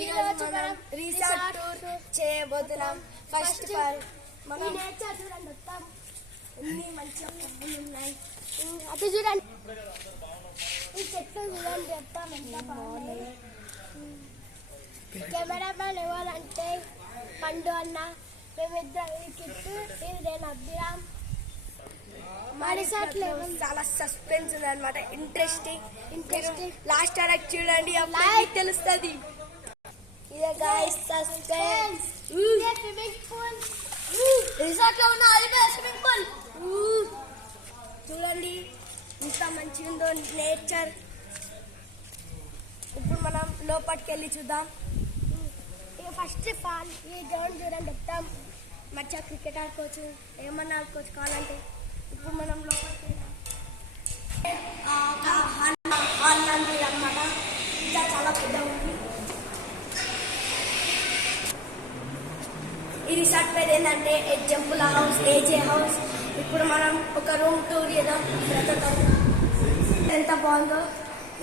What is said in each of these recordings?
ఈరోజు మనం resort tour చేయబోతున్నాం. ఫస్ట్ మనం నేచర్ చూడండి, మొత్తం ఎన్ని మంచిగా పువ్వులు ఉన్నాయి. అటు చూడండి, ఈ చెట్లు చూడండి, మొత్తం ఎంత బాగున్నాయి. కెమెరామెన్ ఎవరంటే పండు అన్న, మేమిద్దరు ఈ కిట్టు, ఇది నేను అభిరామ్. మా రిసార్ట్ లో చాలా సస్పెన్స్ ఉంది అనమాట, ఇంట్రెస్టింగ్ లాస్ట్ వరకు చూడండి, అప్పుడు తెలుస్తుంది. ఇదే guys suspense. Swimming pool resort లో ఉన్న స్విమ్మింగ్ పూల్ చూడండి ఎంత మంచిగా ఉందో నేచర్. ఇప్పుడు మనం లోపలికి వెళ్ళి చూద్దాం. ఇక ఫస్ట్ ఆఫ్ ఆల్ ఈ గ్రౌండ్ చూడండి, మొత్తం మంచిగా క్రికెట్ ఆడుకోవచ్చు, ఏమన్నా ఆడుకోవచ్చు కావాలంటే. ఇప్పుడు మనం లోపలికి వెళ్దాం. హాల్ లాంటిది అన్నమాట, ఇంకా చాలా పెద్ద ఉంది. ఈ రిసార్ట్ పేరు ఏంటంటే జంపుల హౌస్, ఏజే హౌస్. ఇప్పుడు మనం ఒక రూమ్ టూర్ చేద్దాం. ఎంత బాగుందో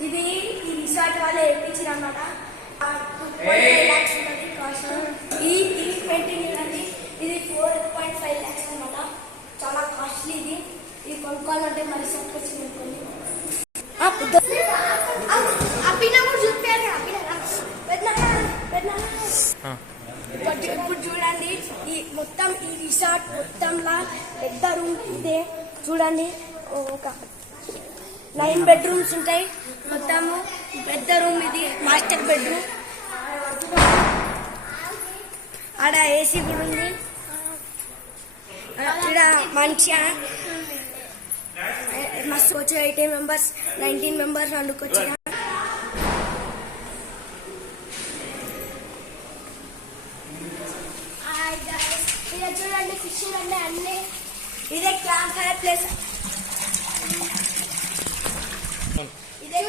ఇది. ఈ రిసార్ట్ వాళ్ళే వేయించారు అనమాట. 2.5 lakhs ఉంటుంది కాస్ట్. ఈ పెయింటింగ్ చూడండి, ఇది 4.5 lakhs అనమాట, చాలా కాస్ట్లీ. ఇది కొనుక్కోవాలంటే మరి రిసార్ట్కి వచ్చి కొనుక్కోండి. ఇప్పుడు చూడండి, ఈ మొత్తం ఈ రిసార్ట్ మొత్తంలా పెద్ద రూమ్ ఇదే చూడండి. ఒక 9 bedrooms ఉంటాయి మొత్తము. పెద్ద రూమ్ ఇది, మాస్టర్ బెడ్రూమ్. ఆడ ఏసీ కూడా ఉంది. ఇక్కడ మంచిగా మస్తు వచ్చి 18 members 19 members వండుకొచ్చి. చూడండి ఫిషింగ్ అంటే అన్ని. ఇదే క్యాంప్ ఫైర్ ప్లేస్. ఇదే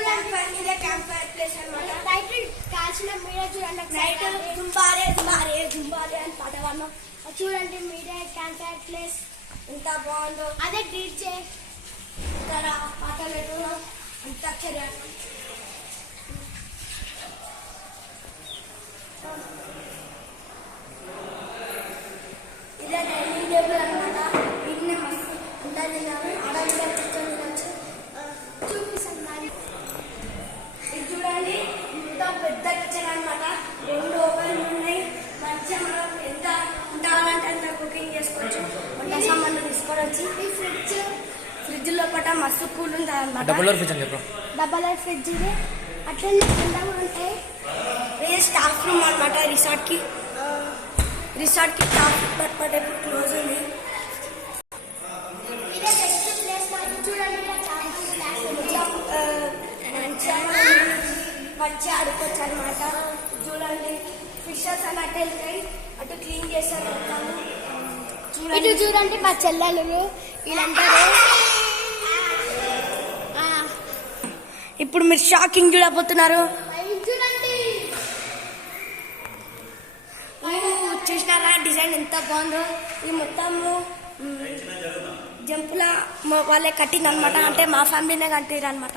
క్యాంప్ ఫైర్ ప్లేస్ అనమాట. నైట్ కాల్చిన మీరే చూడండి, నైట్ జుంబారే జుంబారే జుంబారే అని పాట పాడినాం. చూడండి మీరే క్యాంప్ ఫైర్ ప్లేస్ ఎంత బాగుందో. అదే డీజే ఇక్కడ పాటలు పెట్టుకున్నాం, అంతాక్షరి. ఇదే డైనింగ్ టేబుల్ అనమాట. వీటిని మస్తు ఉంటుంది, ఆడవిగా కూర్చొని తినచ్చు. చూపిస్తాను. ఇది చూడండి, ఇంత పెద్ద కిచెన్ అనమాట. 2 ఓపెన్ ఉన్నాయి. మంచిగా మనం ఎంత ఉండాలంటే అంత కుకింగ్ చేసుకోవచ్చు. వంట సామాన్లు తీసుకోవచ్చు. ఈ ఫ్రిడ్జ్ లోపల మస్తు కూల్ ఉంటుంది అనమాట. డబల్ డోర్ ఫ్రిడ్జ్ ఇది. అట్లనే కింద కూడా ఉంటాయి. ఇదే స్టాఫ్ రూమ్ అనమాట. రిసార్ట్ కి స్టాఫ్ పట్టే క్లోజ్ ఉంది. మంచిగా ఆడుకోవచ్చు అనమాట. చూడండి ఫిషెస్ అని అటు వెళ్తాయి, అటు క్లీన్ చేస్తారు. ఇటు చూడండి మా చెల్లెలు వీళ్ళంటారు. ఇప్పుడు మీరు షాకింగ్ చూడబోతున్నారు. చూసినారా డిజైన్ ఎంత బాగుందో. ఇది మొత్తము జంపుల వాళ్ళే కట్టింది అనమాట, అంటే మా ఫ్యామిలీనే కట్టిరు అనమాట.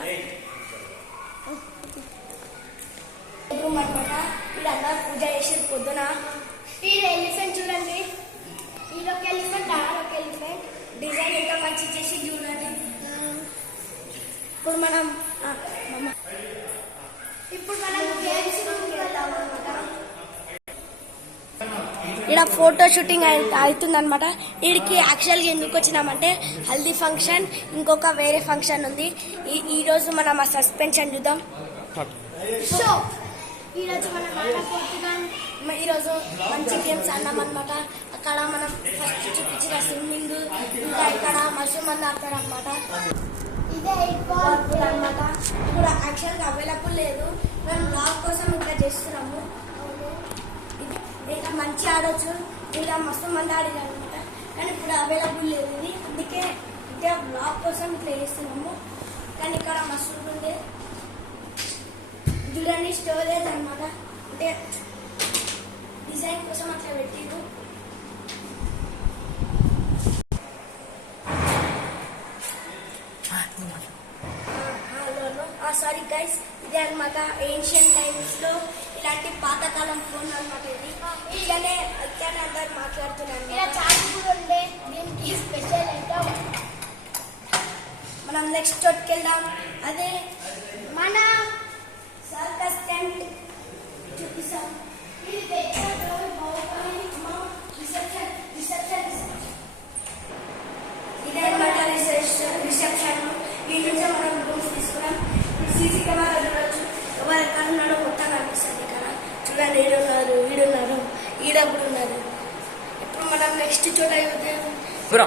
అనమాట వీళ్ళందరూ పూజ చేసి పొద్దున. ఇది ఎలిఫెంట్ చూడండి, ఇదొక ఎలిఫెంట్, అదొక ఎలిఫెంట్. డిజైన్ ఎంత మంచి చేసి చూడండి. ఇప్పుడు మనం గేమ్స్ రూమ్కి వెళ్దాం అనమాట. ఇక్కడ ఫోటో షూటింగ్ అవుతుంది అనమాట. వీడికి యాక్చువల్గా ఎందుకు వచ్చినామంటే హల్దీ ఫంక్షన్, ఇంకొక వేరే ఫంక్షన్ ఉంది. ఈరోజు మనం ఆ సస్పెన్షన్ చూద్దాం. సో ఈరోజు మనం ఈరోజు మంచి గేమ్స్ అన్నాం అనమాట. అక్కడ మనం ఫస్ట్ చూపించిన స్విమ్మింగ్, ఇంకా ఇక్కడ మష్రూమ్ అన్న ఆడతారు అనమాట. ఇదే ఫుట్బాల్ అనమాట. ఇప్పుడు యాక్చువల్గా అవైలబుల్ లేదు, మేము బ్లాగ్ కోసం ఇట్లా చేస్తున్నాము. ఇంకా మంచి ఆడవచ్చు, ఇలా మస్తు మంది ఆడారు అనమాట. కానీ ఇప్పుడు అవైలబుల్ లేదు ఇది, అందుకే ఇంకా బ్లాగ్ కోసం ఇట్లా చేస్తున్నాము. కానీ ఇక్కడ మస్తు ఉండే చూడండి స్టోరేజ్ అనమాట, అంటే డిజైన్ కోసం అట్లా పెట్టిరు. Hello phone. సారీ గైస్, ఇదే అనమాట ఏన్షియన్ టైమ్స్ లో ఇలాంటి పాతకాలం ఫోన్ అనమాట. ఇది ఇట్లానే అందరు మాట్లాడుతున్నాను. దీనికి స్పెషల్ ఏంటో మనం నెక్స్ట్ చోటుకి వెళ్దాం. అదే మన సర్కస్ టెంట్ చూపిస్తాం. ఇదే అనమాట రిసెప్షన్. ఈ నుంచి మనం రూమ్స్ తీసుకున్నాం. సీసీ కెమెరా చూడొచ్చు. ఎవరు ఎక్కడ ఉన్నాడో మొత్తం కనిపిస్తుంది ఇక్కడ. చూడండి, ఈడున్నారు, ఈడున్నారు, ఈడ కూడా ఉన్నారు. ఇప్పుడు మనం నెక్స్ట్ చోట బ్రో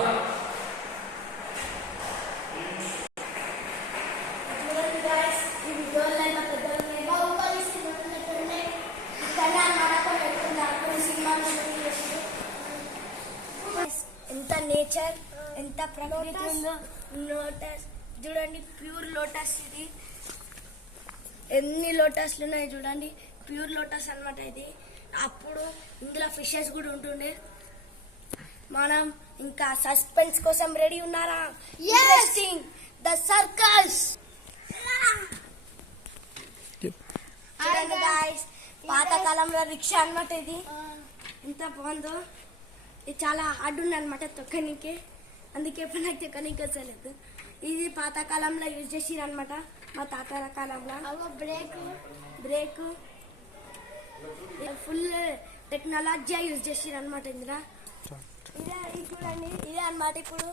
చూడండి guys, ఈ డోర్లు అయినా పెద్దగా ఉన్నాయి. ఇక్కడనే అన్నమాట కొన్ని పెట్టుకున్నారు. కొన్ని సినిమాలు షూటింగ్ చేశారు. ఎంత నేచర్, ఎంత ప్రకృతి ఉందో. లోటస్ చూడండి, ప్యూర్ లోటస్. ఇది ఎన్ని లోటస్లు ఉన్నాయి చూడండి. ప్యూర్ లోటస్ అన్నమాట ఇది. అప్పుడు ఇందులో ఫిషెస్ కూడా ఉంటుండే. మనం ఇంకా సస్పెన్స్ కోసం రెడీ ఉన్నారా? Interesting the circus. చూడండి గాయ్స్, పాతకాలంలో రిక్షా అన్నమాట ఇది. ఎంత బాగుందో. ఇది చాలా హార్డ్ ఉంది అనమాట తొక్కనికి. అందుకే ఇప్పుడు నాకు తొక్కనికి వచ్చలేదు. ఇది పాతకాలంలో యూజ్ చేసిరు అనమాట, మా తాతల కాలంలో. బ్రేక్ ఫుల్ టెక్నాలజీ యూజ్ చేసిరు అనమాట ఇందులో. ఇది చూడండి, ఇదే అనమాట ఇప్పుడు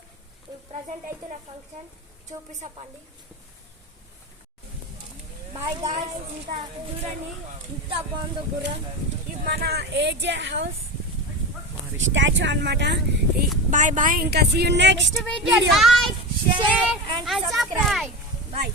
ప్రజెంట్ అయితే నా ఫంక్షన్ చూపిస్తాండి. బాయ్ గాయ్స్, ఇంకా చూడండి ఇంత బాగుందో గుర్రం. ఇది మన ఏజే హౌస్ స్టాచ్యూ అనమాట. బాయ్ బాయ్, ఇంకా see you next video. like, share and subscribe. Bye.